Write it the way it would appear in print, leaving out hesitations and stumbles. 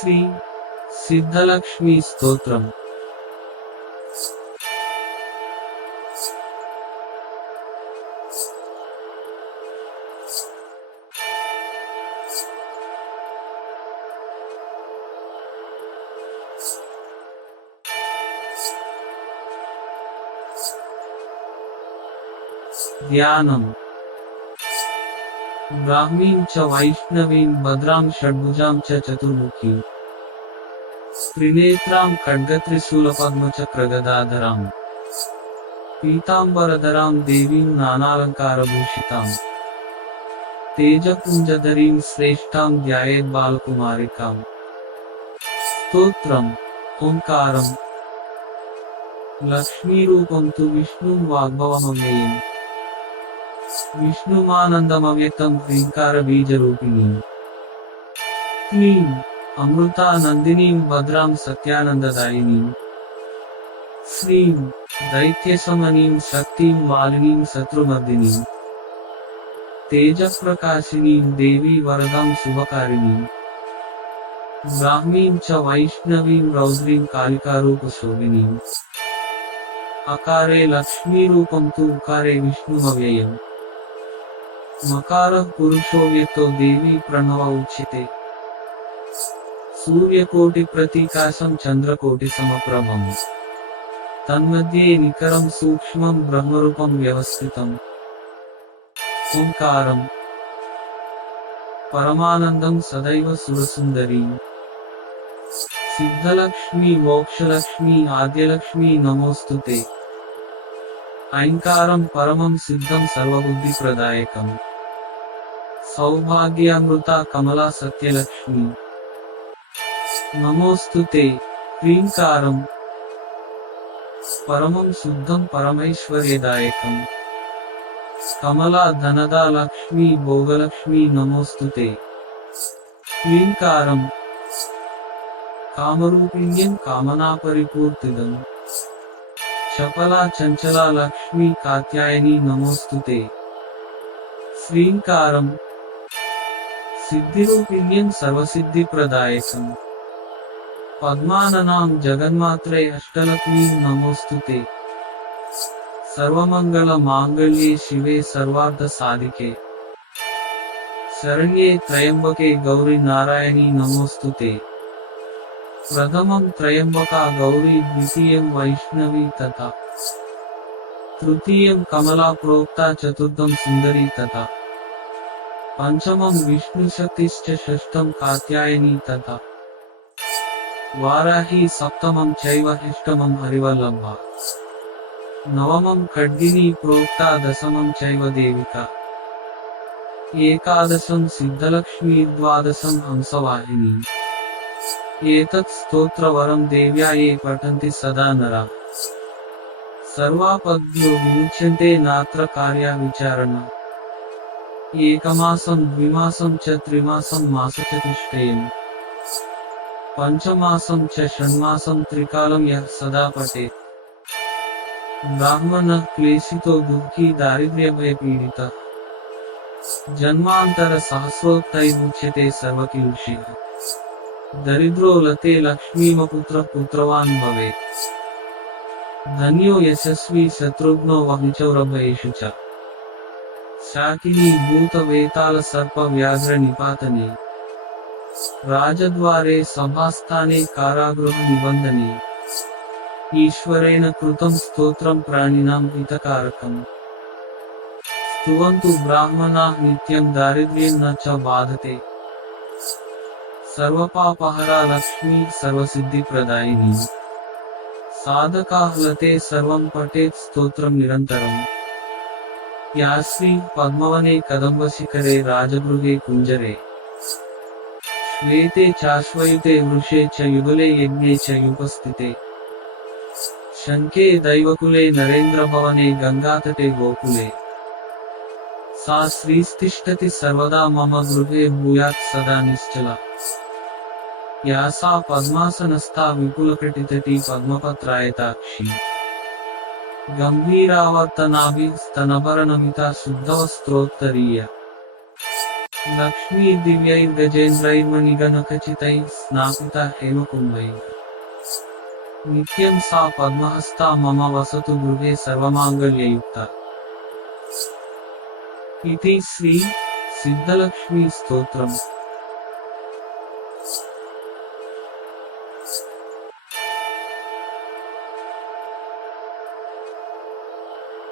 శ్రీ సిద్ధలక్ష్మీ స్తోత్రం. ధ్యానం. బ్రాహ్మీం చ వైష్ణవీం భద్రాం షడ్భుజాం చ చతుర్ముఖీం త్రినేత్రాం ఖడ్గత్రిశూలపద్మచక్రగదాధరాం పీతాంబరధరాం దేవీం నానాలంకారభూషితాం తేజపుంజధరీం శ్రేష్ఠాం ధ్యాయేద్బాలకుమారికాం. స్తోత్రం. ఓంకారం. లక్ష్మీరూపం తు విష్ణుం వాగ్భవమవ్యయం విష్ణుమానందమవ్యక్తం హ్రీంకార బీజరూపిణీం. క్లీం అమృతానందినీం భద్రాం సత్యానందదాయినీం. శ్రీం దైత్యశమనీం శక్తిం మాలినీం శత్రుమర్దినీం. తేజప్రకాశినీం దేవీ వరదాం శుభకారిణీం. బ్రాహ్మీం చ వైష్ణవీం రౌద్రీం కాళికారూపశోభినీం. అకారే లక్ష్మీరూపం తు ఉకారే విష్ణుమవ్యయం. మకారః పురుషోవ్యక్తో దేవీ ప్రణవ ఉచ్యతే. సూర్యకోటి ప్రతీకాశం చంద్రకోటి సమప్రభం. తన్మధ్యే నికరం సూక్ష్మం బ్రహ్మరూపం వ్యవస్థితం. ఓంకారం. పరమానందం సదైవ సురసుందరీ. సిద్ధలక్ష్మీ మోక్షలక్ష్మీ ఆద్యలక్ష్మీ నమోస్తుతే. ఐంకారం పరమం సిద్ధం సర్వబుద్ధిప్రదాయకం. సౌభాగ్యామృత కమలా సత్యలక్ష్మీ నమోస్తుతే. హ్రీంకారం పరమం శుద్ధం పరమైశ్వర్యదాయకం. కమలా ధనదా లక్ష్మీ భోగలక్ష్మీ నమోస్తుతే. హ్రీంకారం కామరూపిణ్యం కామనాపరిపూర్తిదం. చపలా చంచలా లక్ష్మీ కాత్యాయనీ నమోస్తుతే. శ్రీంకారం సిద్ధిరూపిణ్యం సర్వసిద్ధిప్రదాయకం. పద్మాననాం జగన్మాత్రే అష్టలక్ష్మీం నమోస్తుతే. సర్వమంగళ మాంగళ్యే శివే సర్వార్థ సాధికే. శరణ్యే త్రయంబకే గౌరీ నారాయణీ నమోస్తుతే. ప్రథమం త్రయంబకా గౌరీ ద్వితీయం వైష్ణవీ తథా తృతీయం కమలా ప్రోక్తా చతుర్థం సుందరీ తథా పంచమం విష్ణుశక్తిశ్చ షష్ఠం కాత్యాయనీ తథా వారాహి సప్తమం చైవ అష్టమం హరివల్లభ. నవమం ఖడ్గినీ ప్రోక్తా దశమం చైవ దేవికా. ఏకాదశం సిద్ధలక్ష్మీ ద్వాదశం హంసవాహినీ. ఏతత్ స్తోత్రవరం దేవ్యా ఏ పఠంతి సదా నరా. సర్వాపద్భ్యో విముచ్యంతే నాత్ర కార్యా విచారణ. ఏకమాసం ద్విమాసం చ త్రిమాసం మాసచతుష్టయం. పంచమాసం చ షణ్మాసం త్రికాలం యః సదా పఠేత్. బ్రాహ్మణః క్లేశితో దుఃఖీ దారిద్ర్యభయపీడితః. జన్మాంతర సహస్రోత్తైర్ముచ్యతే సర్వకిల్షిః. దరిద్రో లతే లక్ష్మీమపుత్రః పుత్రవాన్ భవేత్. ధన్యో యశస్వీ శత్రుఘ్నో వహ్నిచౌరభయేషు చ. శాకినీ భూత వేతాళ సర్ప వ్యాఘ్ర నిపాతనే. రాజద్వారే సభాస్థానే కారాగృహ నిబంధనే. ఈశ్వరేణ కృతం స్తోత్రం ప్రాణినాం హితకారకం. స్తువంతు బ్రాహ్మణాః నిత్యం దారిద్ర్యం న చ బాధతే. సర్వపాపహరా లక్ష్మీ సర్వసిద్ధిప్రదాయినీ. సాధకాః లతే సర్వం పఠేత్ స్తోత్రం నిరంతరం. యా శ్రీ పద్మవనే కదంబశిఖరే రాజగృహే కుంజరే. శ్వేతే చాశ్వయుతే వృషే చ యుగలే యజ్ఞే చ యుపస్థితే. శంఖే దైవకులే నరేంద్రభవనే గంగాతటే గోకులే. సా శ్రీస్తిష్టతి సర్వదా మమ గృహే భూయాత్ సదా నిశ్చలా. యా సా పద్మాసనస్థా విపులకటితటీ పద్మపత్రాయతాక్షి. గంభీరావర్తనాభి స్తనభరణమితా శుద్ధవస్త్రోత్తరీయ. లక్ష్మీ దివ్యైర్గజేంద్రైర్మణిగణఖచితైః స్నాపితా హేమకుంభైః నిత్యం సా పద్మహస్తా మమ వసతు గృహే సర్వమాంగళ్యయుక్తా. ఇతి శ్రీ సిద్ధలక్ష్మీ స్తోత్రం.